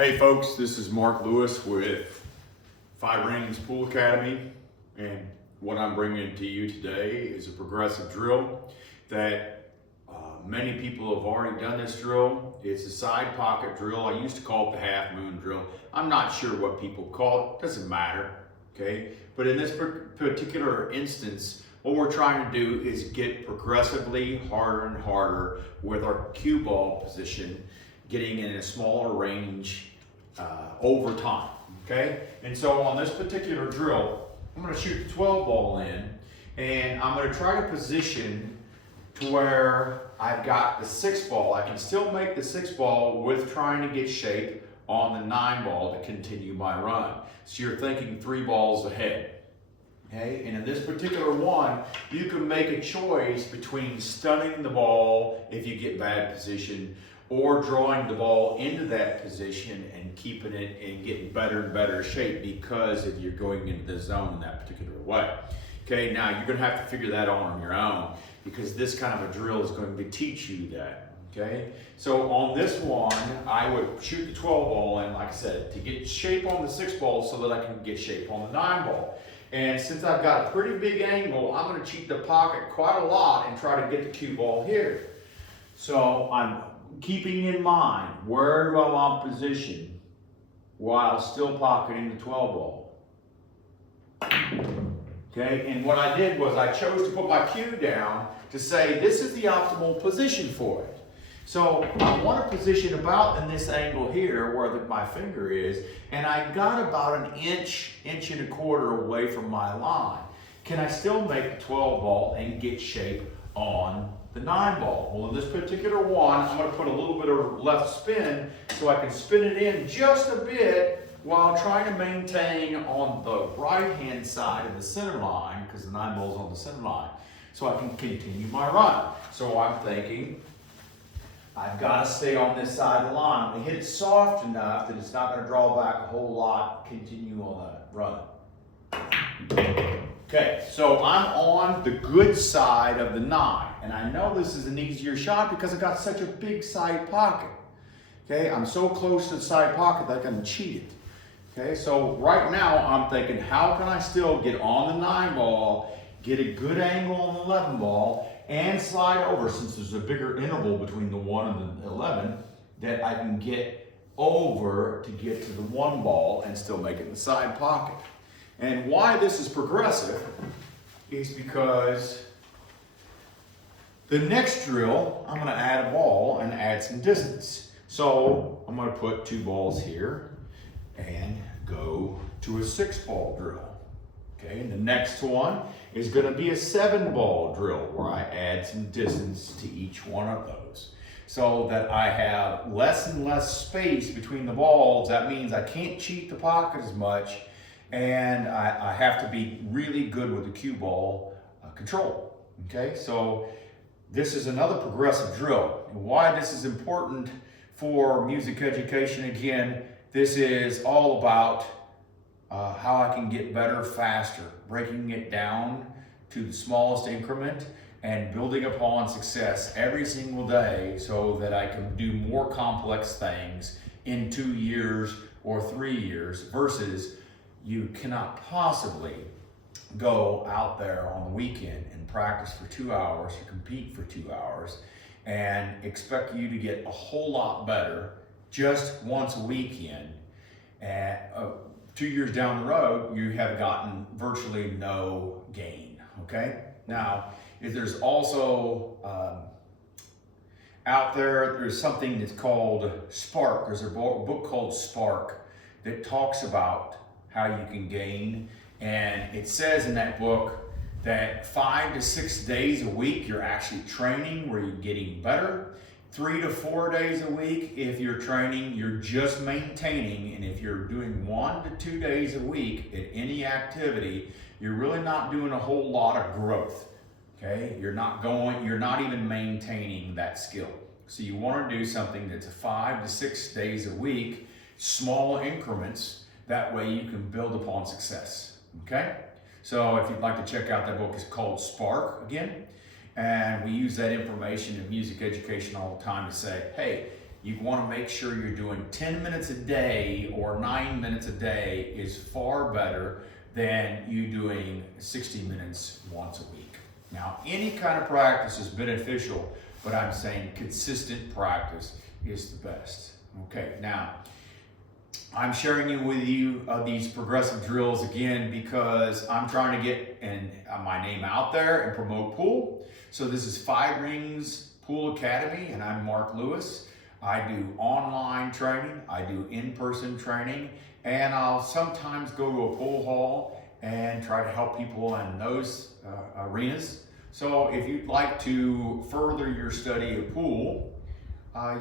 Hey folks, this is Mark Lewis with Five Rings Pool Academy, and what I'm bringing to you today is a progressive drill that many people have already done this drill. It's a side pocket drill. I used to call it the half moon drill. I'm not sure what people call it, doesn't matter, okay? But in this particular instance, what we're trying to do is get progressively harder and harder with our cue ball position, getting in a smaller range over time, okay? And so on this particular drill, I'm gonna shoot the 12 ball in, and I'm gonna try to position to where I've got the 6 ball. I can still make the 6 ball with trying to get shape on the 9 ball to continue my run. So you're thinking 3 balls ahead. Okay, and in this particular one, you can make a choice between stunning the ball if you get bad position, or drawing the ball into that position and keeping it and getting better and better shape because if you're going into the zone in that particular way. Okay, now you're gonna have to figure that out on your own because this kind of a drill is going to teach you that. Okay, so on this one, I would shoot the 12 ball in, like I said, to get shape on the 6 ball so that I can get shape on the 9 ball. And since I've got a pretty big angle, I'm going to cheat the pocket quite a lot and try to get the cue ball here. So I'm keeping in mind, where do I want position while still pocketing the 12 ball? Okay, and what I did was I chose to put my cue down to say this is the optimal position for it. So I want to position about in this angle here where my finger is, and I got about an inch, inch and a quarter away from my line. Can I still make the 12 ball and get shape on the 9 ball? Well, in this particular one, I'm going to put a little bit of left spin so I can spin it in just a bit while trying to maintain on the right-hand side of the center line, because the 9 ball is on the center line, so I can continue my run. So I'm thinking, I've got to stay on this side of the line. We hit it soft enough that it's not going to draw back a whole lot. Continue on the run. Okay, so I'm on the good side of the 9, and I know this is an easier shot because I've got such a big side pocket. Okay, I'm so close to the side pocket that I can cheat it. Okay, so right now I'm thinking, how can I still get on the 9 ball, get a good angle on the 11 ball, and slide over, since there's a bigger interval between the 1 and the 11, that I can get over to get to the 1 ball and still make it in the side pocket. And why this is progressive is because the next drill, I'm gonna add a ball and add some distance. So I'm gonna put 2 balls here and go to a 6 ball drill. Okay, and the next one is going to be a 7 ball drill where I add some distance to each one of those so that I have less and less space between the balls. That means I can't cheat the pocket as much, and I have to be really good with the cue ball control. Okay, so this is another progressive drill. And why this is important for music education, again, this is all about how I can get better faster, breaking it down to the smallest increment and building upon success every single day so that I can do more complex things in 2 years or 3 years, versus you cannot possibly go out there on the weekend and practice for 2 hours or compete for 2 hours and expect you to get a whole lot better just once a weekend. And 2 years down the road, you have gotten virtually no gain, okay? Now, if there's also, out there's something that's called Spark. There's a book called Spark that talks about how you can gain. And it says in that book that 5 to 6 days a week, you're actually training where you're getting better. 3 to 4 days a week, if you're training, you're just maintaining. And if you're doing 1 to 2 days a week at any activity, you're really not doing a whole lot of growth. Okay, you're not even maintaining that skill. So you want to do something that's 5 to 6 days a week, small increments. That way you can build upon success. Okay, so if you'd like to check out that book, it's called Spark again. And we use that information in music education all the time to say, hey, You want to make sure you're doing 10 minutes a day or 9 minutes a day is far better than you doing 60 minutes once a week. Now, any kind of practice is beneficial, but I'm saying consistent practice is the best. Okay, now, I'm sharing with you these progressive drills again because I'm trying to get my name out there and promote pool. So this is 5 Rings Pool Academy, and I'm Mark Lewis. I do online training, I do in-person training, and I'll sometimes go to a pool hall and try to help people in those arenas. So if you'd like to further your study of pool,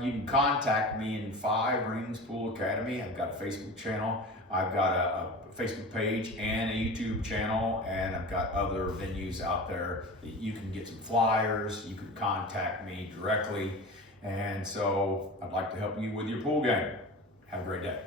you can contact me in 5 Rings Pool Academy. I've got a Facebook channel, I've got a Facebook page and a YouTube channel, and I've got other venues out there that you can get some flyers, you can contact me directly. And so I'd like to help you with your pool game. Have a great day.